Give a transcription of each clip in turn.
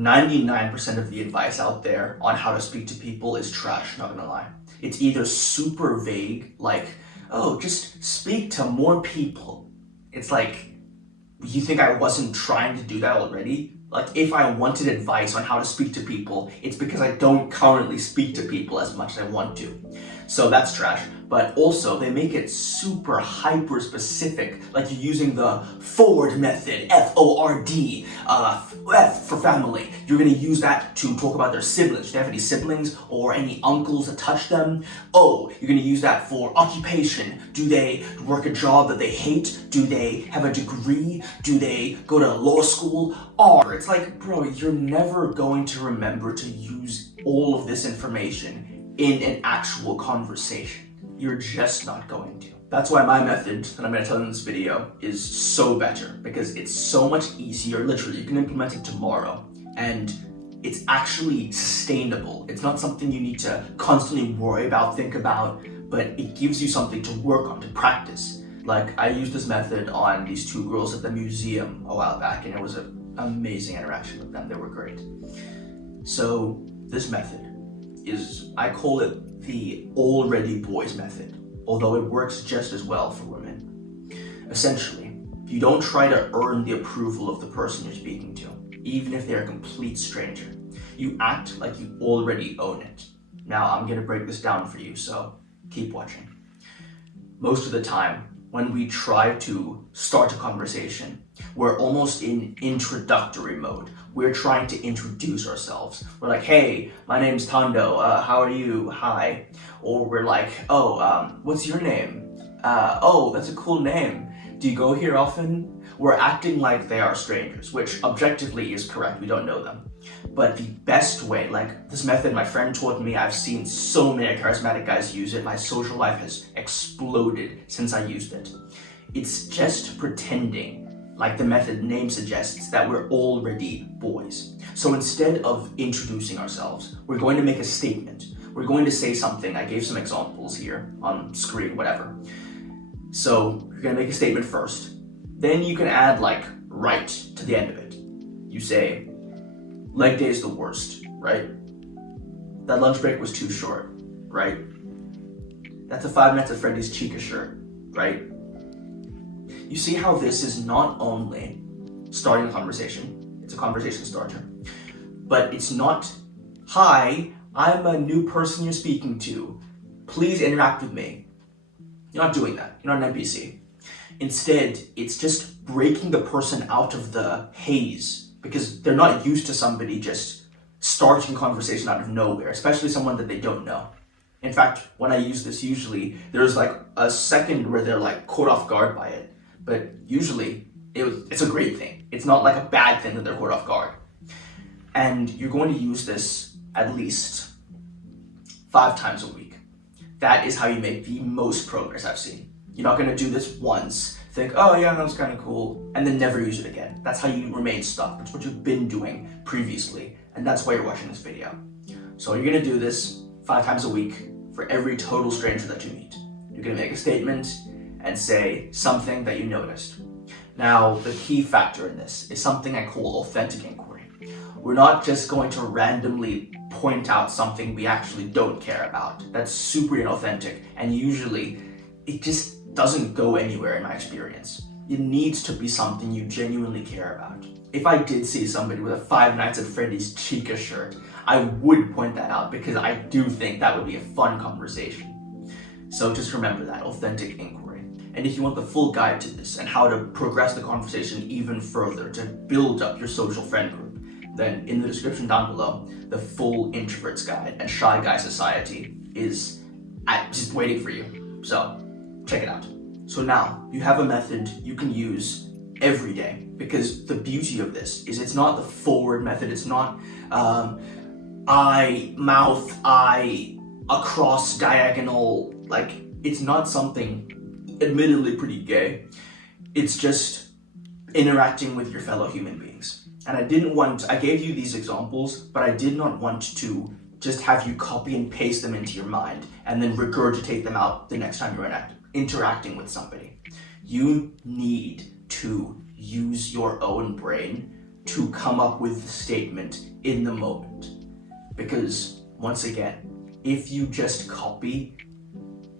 99% of the advice out there on how to speak to people is trash, not gonna lie. It's either super vague, like, oh, just speak to more people. It's like, you think I wasn't trying to do that already? Like, if I wanted advice on how to speak to people, it's because I don't currently speak to people as much as I want to. So that's trash. But also, they make it super hyper specific, like you're using the Ford method, F-O-R-D, F for family. You're gonna use that to talk about their siblings. Do they have any siblings or any uncles that touch them? O, you're gonna use that for occupation. Do they work a job that they hate? Do they have a degree? Do they go to law school? R, it's like, bro, you're never going to remember to use all of this information in an actual conversation. You're just not going to. That's why my method that I'm going to tell you in this video is so better, because it's so much easier. Literally, you can implement it tomorrow, and it's actually sustainable. It's not something you need to constantly worry about, think about, but it gives you something to work on, to practice. Like, I used this method on these two girls at the museum a while back, and it was an amazing interaction with them. They were great. So this method is, I call it the already boys method, although it works just as well for women. Essentially, you don't try to earn the approval of the person you're speaking to, even if they're a complete stranger. You act like you already own it. Now, I'm gonna break this down for you, so keep watching. Most of the time, when we try to start a conversation, we're almost in introductory mode. We're trying to introduce ourselves. We're like, hey, my name's Tando, how are you? Hi. Or we're like, oh, what's your name? Oh, that's a cool name. Do you go here often? We're acting like they are strangers, which objectively is correct, we don't know them. But the best way, like this method my friend taught me, I've seen so many charismatic guys use it, my social life has exploded since I used it. It's just pretending, like the method name suggests, that we're already boys. So instead of introducing ourselves, we're going to make a statement. We're going to say something. I gave some examples here on screen, whatever. So you're gonna make a statement first. Then you can add like right to the end of it. You say, leg day is the worst, right? That lunch break was too short, right? That's a 5 Nights at Freddy's Chica shirt, right? You see how this is not only starting a conversation, it's a conversation starter, but it's not, hi, I'm a new person you're speaking to, please interact with me. You're not doing that, you're not an NPC. Instead, it's just breaking the person out of the haze, because they're not used to somebody just starting conversation out of nowhere, especially someone that they don't know. In fact, when I use this, usually there's like a second where they're like caught off guard by it. But usually, it's a great thing. It's not like a bad thing that they're caught off guard. And you're going to use this at least 5 times a week. That is how you make the most progress I've seen. You're not going to do this once, think, oh yeah, that was kind of cool, and then never use it again. That's how you remain stuck. That's what you've been doing previously, and that's why you're watching this video. So you're going to do this 5 times a week for every total stranger that you meet. You're going to make a statement and say something that you noticed. Now, the key factor in this is something I call authentic inquiry. We're not just going to randomly point out something we actually don't care about. That's super inauthentic, and usually it just doesn't go anywhere in my experience. It needs to be something you genuinely care about. If I did see somebody with a 5 Nights at Freddy's Chica shirt, I would point that out because I do think that would be a fun conversation. So just remember that, authentic inquiry. And if you want the full guide to this and how to progress the conversation even further to build up your social friend group, then in the description down below, the full Introvert's Guide and Shy Guy Society is just waiting for you. So check it out. So now you have a method you can use every day, because the beauty of this is it's not the forward method. It's not eye, mouth, eye, across, diagonal. Like, it's not something admittedly pretty gay. It's just interacting with your fellow human beings. And I gave you these examples, but I did not want to just have you copy and paste them into your mind and then regurgitate them out the next time you're interacting with somebody. You need to use your own brain to come up with the statement in the moment. Because, once again, if you just copy,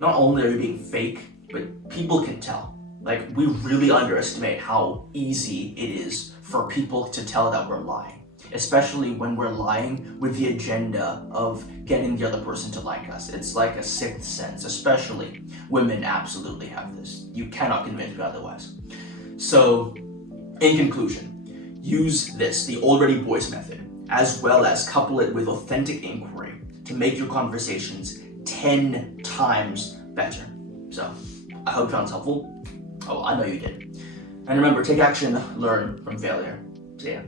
not only are you being fake, but people can tell. Like, we really underestimate how easy it is for people to tell that we're lying. Especially when we're lying with the agenda of getting the other person to like us. It's like a sixth sense, especially women absolutely have this. You cannot convince me otherwise. So, in conclusion, use this, the already boys method, as well as couple it with authentic inquiry to make your conversations 10 times better. So, I hope you found this helpful. Oh, I know you did. And remember, take action, learn from failure. See ya.